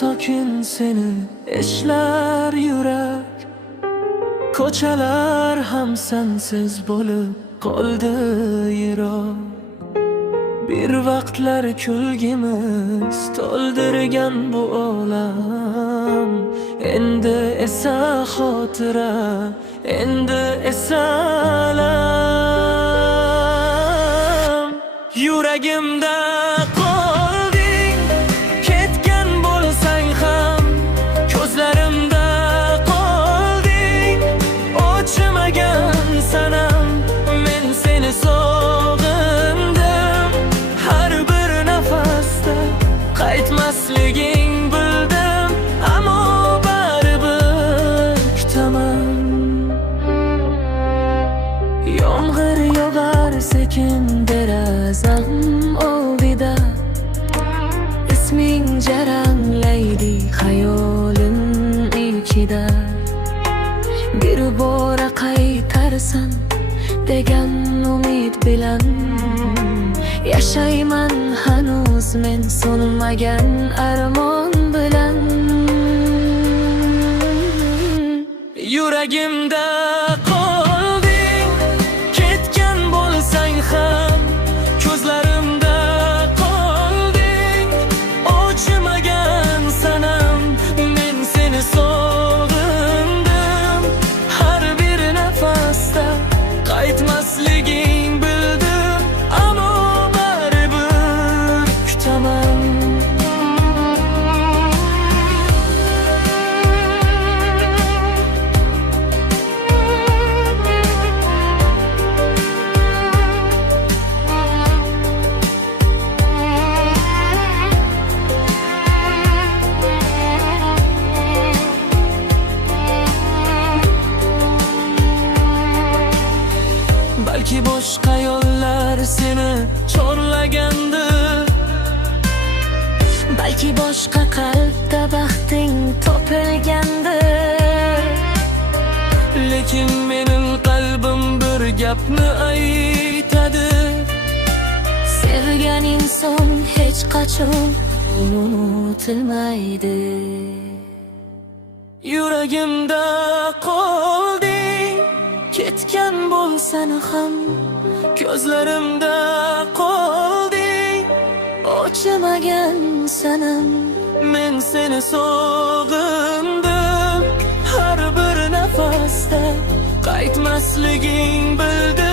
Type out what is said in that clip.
sokin seni eslar yurak. Ko'chalar ham sensiz bo'lib qoldi yiroq. Bir vaqtlar kulgimiz to'ldirgan bu olam, endi esa xotira, endi esa alam. Yuragimda qolding, ketgan bo'lsang ham, ko'zlarimda qolding, o'chmagan sanam. Men seni sog'indim, har bir nafasda qaytmasliging bildim, ammo baribir kutaman. Yomg'ir yog'ar sekin derazam oldida, isming jaranglaydi xayolim ichida. Bir bora qaytarsan degan umid bilan yashayman hanuz men so'nmagan armon bilan. Yuragimda qolding, ketgan bo'lsang ham, ko'zlarimda qolding, o'chmagan sanam. Men seni sog'indim, har bir nafasda qaytmasliging bildim, ammo baribir kutaman. Balki boshqa yo'llar seni chorlagandir, balki boshqa qalbda baxting topilgandir. Lekin mening qalbim bir gapni aytadi: sevgan inson hech qachon unutilmaydi. Yuragimda qolding, ketgan bo'lsan ham, ko'zlarimda qolding, o'chmagan sanam. Men seni sog'indim, har bir nafasda qaytmasliging bildim.